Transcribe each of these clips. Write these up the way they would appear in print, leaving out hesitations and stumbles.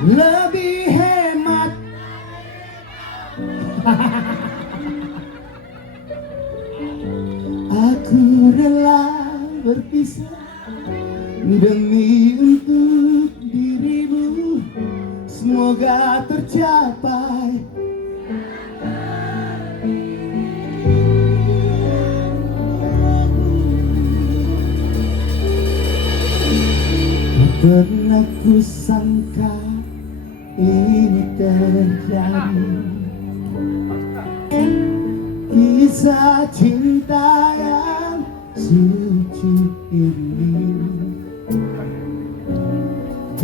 lebih hemat. Aku rela berpisah demi untuk dirimu, semoga tercapai. Pernah ku sangka ini terjadi, kisah cinta yang suci ini.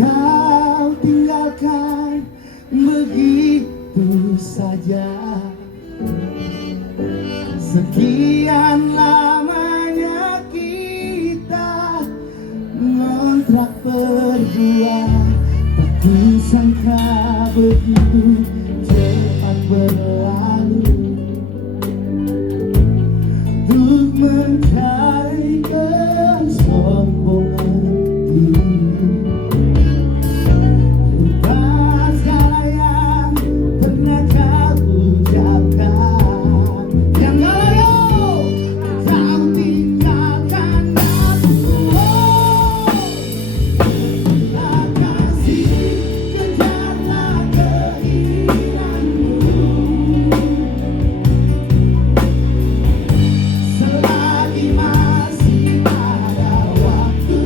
Kau tinggalkan begitu saja, sekian lamanya kita ngontrak berdua. Tak kusangka begitu cepat berlalu, untuk mencari kesombongan diri. Lupa segala yang pernah kau ucapkan, yang galau kau tinggalkan aku. Tak kasih kejarlah keinginanmu, selagi masih ada waktu.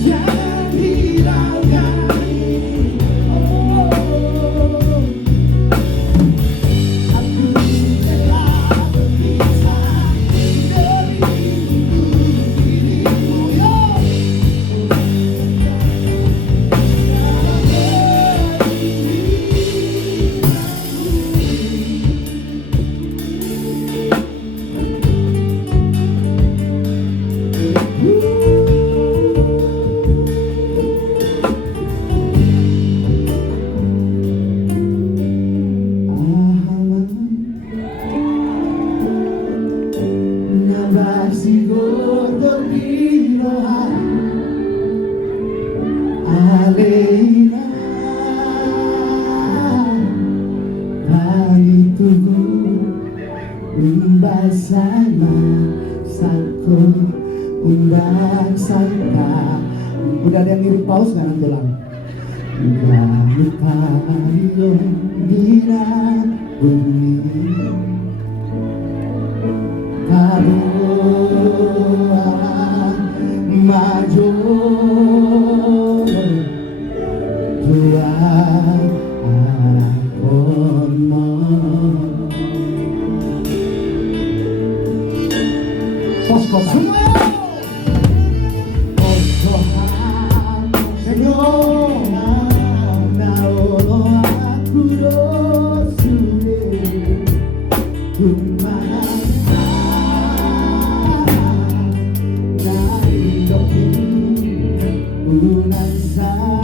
Jangan hiraukan ini. Aku rela berpisah demi dirimu. Nabasigo dormiro Alena dari tubuh bersama satu undang santa. Udah ada yang mirip paus nggak nanti lang? Lupa dina bumi karuan maju Tuhan anak kono. Posko semua posko Señor naolo aku dosule kumasa dari doki unasa.